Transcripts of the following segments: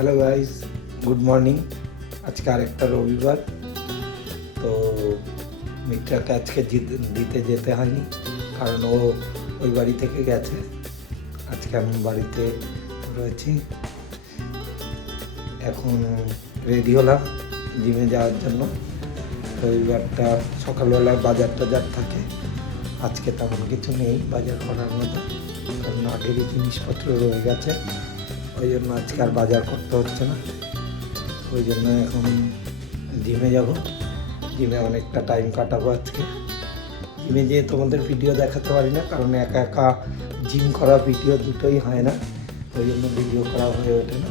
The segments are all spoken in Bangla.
Hello guys, good morning. আজকে আরেকটা রবিবার, তো মিত্রাকে আজকে দিতে যেতে হয়নি, কারণ ও ওই বাড়ি থেকে গেছে। আজকে আমি বাড়িতে রয়েছি। এখন রেডি হলাম জিমে যাওয়ার জন্য। রবিবারটা সকালবেলায় বাজার টাজার থাকে, আজকে তেমন কিছু নেই বাজার করার মতো, কারণ আগেরই জিনিসপত্র রয়ে গেছে। ওই জন্য আজকে আর বাজার করতে হচ্ছে না। ওই জন্য এখন জিমে যাব। জিমে অনেকটা টাইম কাটাবো আজকে। জিমে যেয়ে তোমাদের ভিডিও দেখাতে পারি না, কারণ একা একা জিম করা ভিডিও দুটোই হয় না। ওই জন্য ভিডিও করা হয়ে ওঠে না,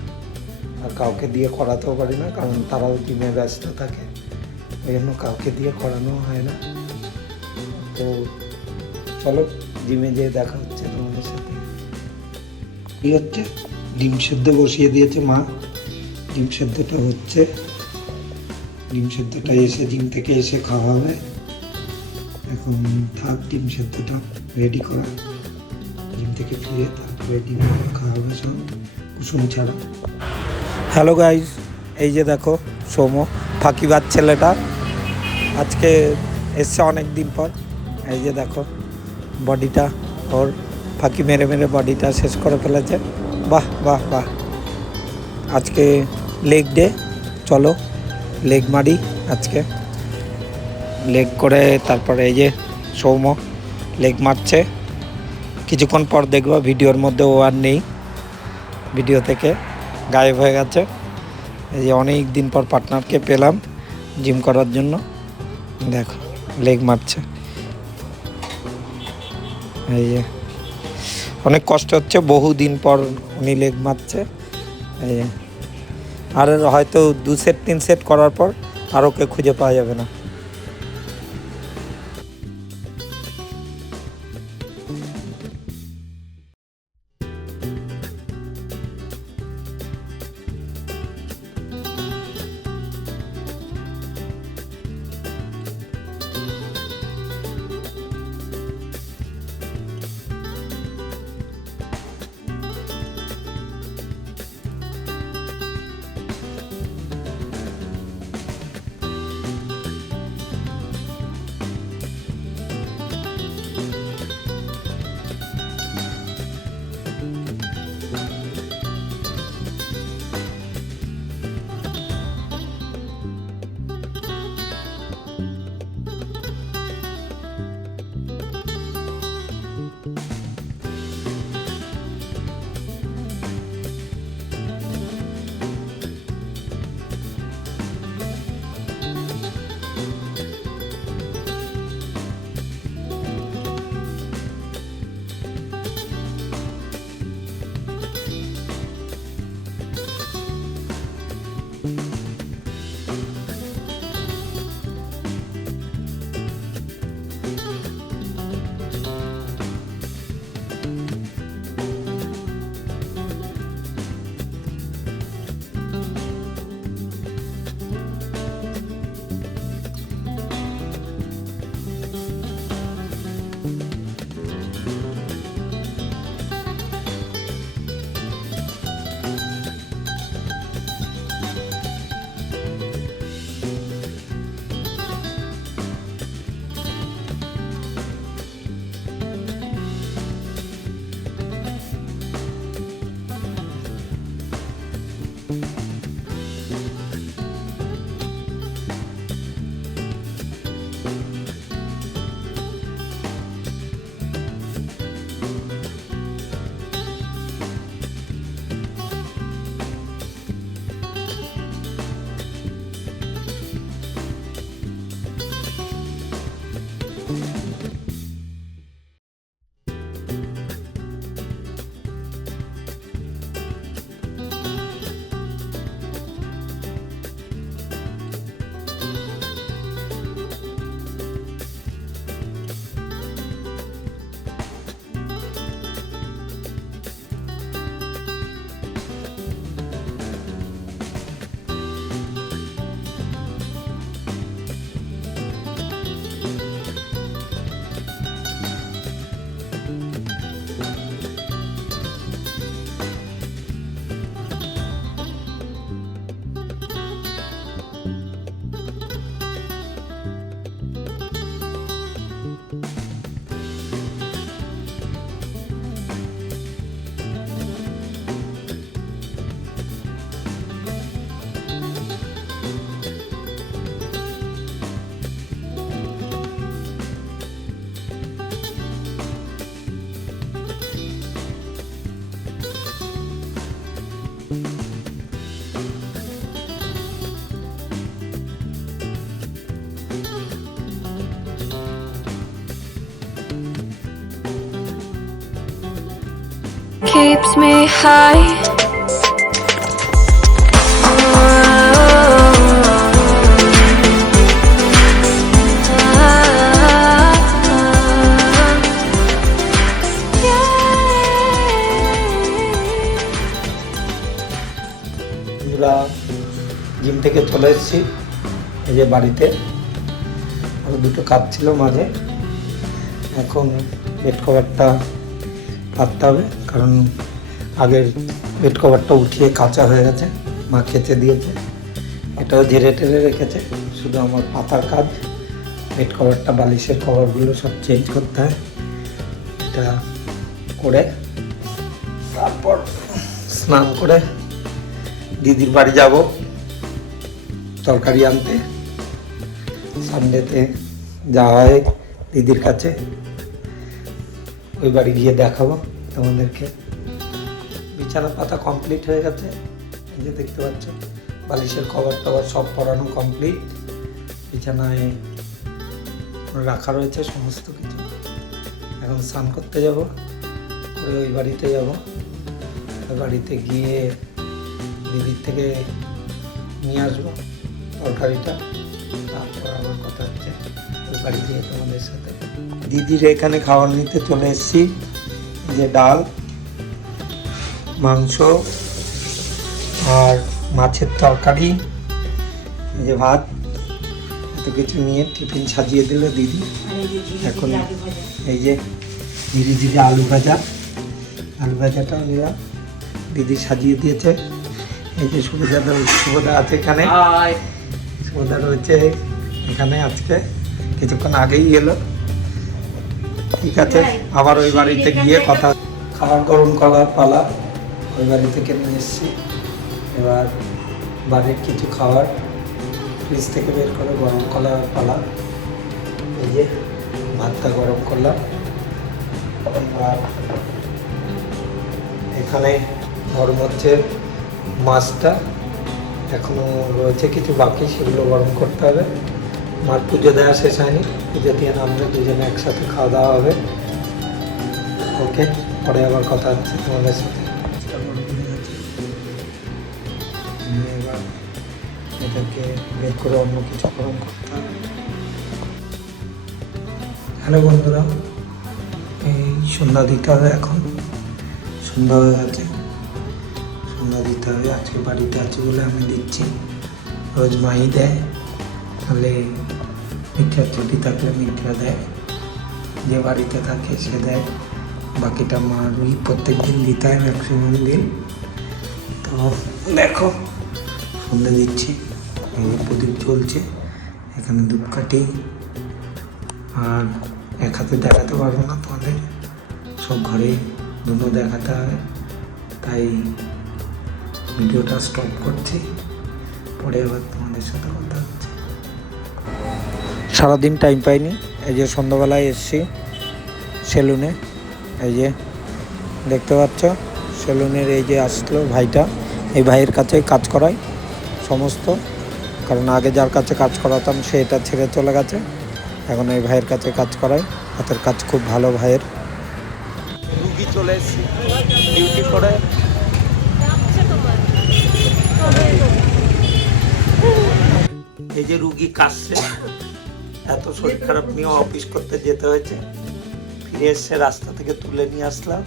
আর কাউকে দিয়ে করাতেও পারি না, কারণ তারাও জিমে ব্যস্ত থাকে। ওই জন্য কাউকে দিয়ে করানো হয় না। তো চলো জিমে যেয়ে দেখা হচ্ছে তোমাদের সাথে। কি হচ্ছে? ডিম সেদ্ধ বসিয়ে দিয়েছে মা। ডিম সেদ্ধটা হচ্ছে। ডিম সেদ্ধটা এসে জিম থেকে এসে খাওয়া হবে। এখন থাক ডিম সেদ্ধটা রেডি করা, জিম থেকে ফিরে তারপরে ডিম খাওয়া হবে সব কুসুম ছাড়া। হ্যালো গাইজ, এই যে দেখো সৌম্য, ফাঁকিবাজ ছেলেটা আজকে এসছে অনেক দিন পর। এই যে দেখো বডিটা ওর, ফাঁকি মেরে মেরে বডিটা শেষ করে ফেলেছে। বাহ বাহ বাহ। আজকে লেগ ডে, চলো লেগ মারি আজকে। লেগ করে তারপরে এই যে সৌম্য লেগ মারছে। কিছুক্ষণ পর দেখবা ভিডিওর মধ্যে ও আর নেই, ভিডিও থেকে গায়েব হয়ে গেছে। এই যে অনেক দিন পর পার্টনারকে পেলাম জিম করার জন্য। দেখো লেগ মারছে। এই যে অনেক কষ্ট হচ্ছে, বহু দিন পর উনি লেগ মারছে। এই যে আর হয়তো 2 সেট 3 সেট করার পর আর ওকে খুঁজে পাওয়া যাবে না। high. আমরা জিম থেকে চলে এসেছি, এই যে বাড়িতে আরো দুটো কাজ ছিল মাঝে। এখন বেড কভারটা পাততে হবে, কারণ আগের বেড কভারটা উঠিয়ে কাঁচা হয়ে গেছে, মা খেতে দিয়েছে। এটাও ঝেড়ে টেরে রেখেছে, শুধু আমার পাতার কাজ। বেড কভারটা, বালিশের কভারগুলো সব চেঞ্জ করতে হয়। এটা করে তারপর স্নান করে দিদির বাড়ি যাব তরকারি আনতে। সানডেতে যাওয়া হয় দিদির কাছে, ওই বাড়ি গিয়ে দেখাবো তোমাদেরকে। বিছানা পাতা কমপ্লিট হয়ে গেছে, এই যে দেখতে পাচ্ছ। বালিশের কভার টভার সব পরানো কমপ্লিট, বিছানায় রাখা রয়েছে সমস্ত কিছু। এখন স্নান করতে যাব, করে ওই বাড়িতে যাব। ওই বাড়িতে গিয়ে দিদির থেকে নিয়ে আসবো তরকারিটা, তারপর আমার কথা হচ্ছে ওই বাড়ি গিয়ে তোমাদের সাথে। দিদির এখানে খাবার নিতে চলে এসেছি। যে ডাল, মাংস আর মাছের তরকারি, এই যে ভাত, এত কিছু নিয়ে টিফিন সাজিয়ে দিল দিদি। এখন এই যে ধীরে ধীরে আলু ভাজাটাও নিলাম, দিদি সাজিয়ে দিয়েছে। এই যে সুভদা আছে এখানে, সুভদা রয়েছে এখানে, আজকে কিছুক্ষণ আগেই এলো। ঠিক আছে, আবার ওই বাড়িতে গিয়ে কথা। খাবার গরম করার পালা, ওই বাড়ি থেকে নিয়ে এসেছি। এবার বাড়ির কিছু খাবার ফ্রিজ থেকে বের করে গরম করার পালা। এই যে ভাতটা গরম করলাম। আর এখানে গরম হচ্ছে মাছটা, এখনো রয়েছে কিছু বাকি, সেগুলো গরম করতে হবে। মার পুজো দেওয়া শেষ হয়নি, পুজো দিয়ে আমরা দুজনে একসাথে খাওয়া দাওয়া হবে। ওকে, পরে আবার কথা হচ্ছে তোমাদের সাথে। এবার এটাকে বের করে অন্য কিছু গরম করতে হবে। হ্যালো বন্ধুরা, এই সন্ধ্যা দিতে হবে। এখন সন্ধ্যা হয়ে গেছে, সন্ধ্যা দিতে হবে। আজকে বাড়িতে আছে বলে আমি দিচ্ছি, রোজ মাই দেয়, তাহলে মিঠা ছুটি থাকলে মিঠা দেয়, যে বাড়িতে থাকে সে দেয়। বাকিটা মারই প্রত্যেক দিন দিতে হয়, ম্যাক্সিমাম দিন। তো দেখো সন্ধ্যে দিচ্ছি, প্রদীপ জ্বলছে, এখানে ধূপকাঠি। আর এক হাতে দেখাতে পারবো না তোমাদের, সব ঘরে দুটো দেখাতে হবে, তাই ভিডিওটা স্টপ করছি। পরে আবার তোমাদের সাথে কথা হচ্ছে। সারাদিন টাইম পাইনি, এই যে সন্ধ্যাবেলায় এসছি সেলুনে। এই যে দেখতে পাচ্ছ সেলুনের এই যে আসলো ভাইটা, এই ভাইয়ের কাছে কাজ করাই সমস্ত, কারণ আগে যার কাছে কাজ করাতাম সে এটা ছেড়ে চলে গেছে। এখন এই ভাইয়ের কাছে কাজ করাই, হাতের কাজ খুব ভালো ভাইয়ের। রুগী চলে এসেছি ডিউটি করে। এই যে রুগী কাশছে, এত শরীর খারাপ নিয়েও অফিস করতে যেতে হয়েছে। ফিরে এসে রাস্তা থেকে তুলে নিয়ে আসলাম,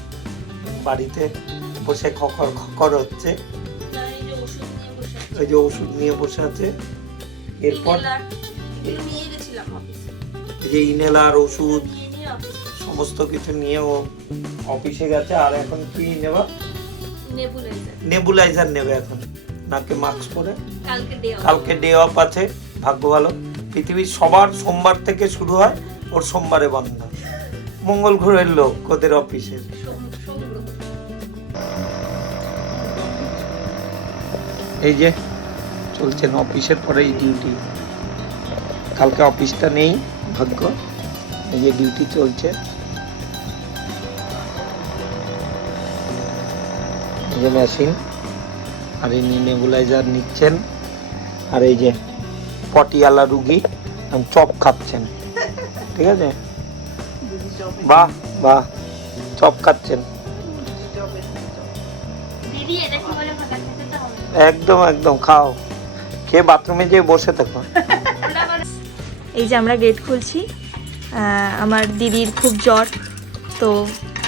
বাড়িতে বসে খকর হচ্ছে। ওই যে ওষুধ নিয়ে বসে আছে। এরপর এই যে ইনহেলার ওষুধ সমস্ত কিছু নিয়ে ও অফিসে গেছে। আর এখন কি নেবা? নেবুলাইজার নেবে এখন, নাকে মাস্ক পরে। কালকে ডে অফ আছে, ভাগ্য ভালো। পৃথিবীর সবার সোমবার থেকে শুরু হয়, ওর সোমবারে বন্ধ। মঙ্গল গ্রহের লোক ওদের অফিসের। এই যে চলছেন অফিসের পরে এই ডিউটি। কালকে অফিসটা নেই, ভাগ্য। এই যে ডিউটি চলছে, এই যে মেশিন, আর এই নেবুলাইজার নিচ্ছেন। আর এই যে পটিয়ালা রুগী চপ খাচ্ছেন, ঠিক আছে? বাহ বাহ, চপ খাচ্ছেন। একদম একদম খাও, খেয়ে বাথরুমে যেয়ে বসে থাকো। এই যে আমরা গেট খুলছি, আমার দিদির খুব জ্বর, তো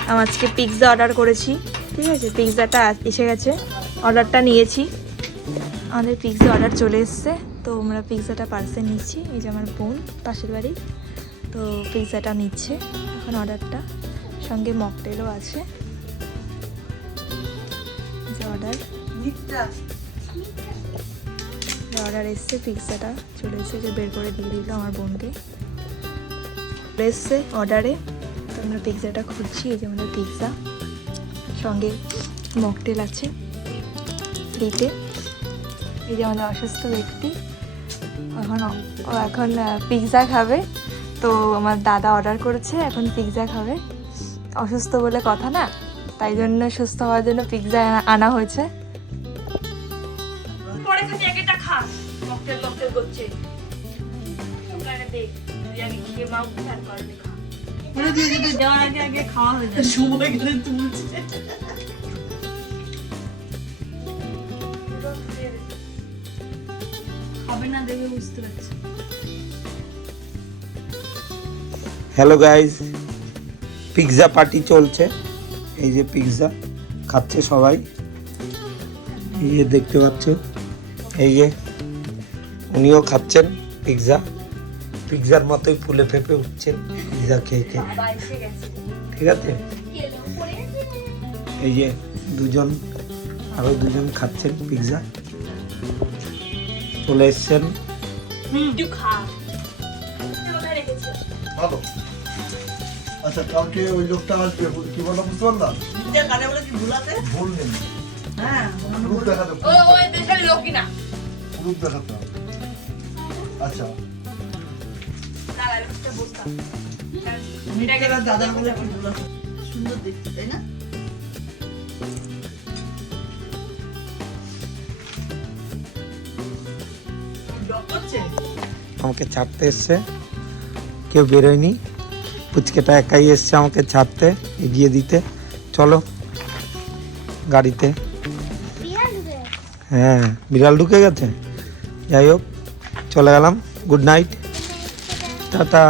আমি আজকে পিৎজা অর্ডার করেছি। ঠিক আছে, পিৎজাটা এসে গেছে, অর্ডারটা নিয়েছি, আমাদের পিৎজা অর্ডার চলে এসছে। তো আমরা পিৎজাটা পার্সেল নিচ্ছি। এই যে আমার বোন পাশের বাড়ি, তো পিৎজাটা নিচ্ছে এখন অর্ডারটা, সঙ্গে মকটেলও আছে। যে অর্ডার এসছে, পিৎজাটা চলে এসছে, যে বের করে দিয়ে দিল আমার বোনকে, এসছে অর্ডারে। তো আমরা পিৎজাটা খুঁজছি। এই যে আমাদের পিৎজা, সঙ্গে মকটেল আছে ফ্রিতে। এই যে আমাদের অসুস্থ ব্যক্তি এখন পিৎজা খাবে, তো আমার দাদা অর্ডার করেছে, এখন পিৎজা খাবে। অসুস্থ বলে কথা না, তাই জন্য সুস্থ হওয়ার জন্য পিৎজা আনা হয়েছে। পরে খালি একটা খা, মকটেল মকটেল করছে, দেখ তুই আগে খেয়ে মা উদ্ধার করবে, খা দেওয়ার আগে আগে খাওয়া হয়ে যায়, সময় গেলে তুলছে। খাবে না দেখে বুঝতে পারছি। হ্যালো গাইস, পিৎজা পার্টি চলছে। এই যে পিৎজা খাচ্ছে সবাই, এই যে দেখতে পাচ্ছ, এই যে উনিও খাচ্ছেন পিৎজা, পিৎজার মতোই ফুলে ফেপে উঠছেন পিৎজা খেয়ে খেয়ে। ঠিক আছে, এই যে আরো দুজন খাচ্ছেন পিৎজা, চলে এসছেন। ভালো। আচ্ছা, কালকে ওই লোকটা আসবে, কি বললাম বুঝতে পারলাম? ভুল নেই, গ্রুপ দেখাতে হবে। গ্রুপ দেখাতে হবে। আচ্ছা, সুন্দর দেখতে, তাই না? আমাকে ছাড়তে এসছে, কেউ বেরোয়নি, পুচকেটা একাই এসছে আমাকে ছাড়তে, এগিয়ে দিতে। চলো গাড়িতে। হ্যাঁ, বিড়াল ঢুকে গেছে। যাই হোক, চলে গেলাম। Good night, tata.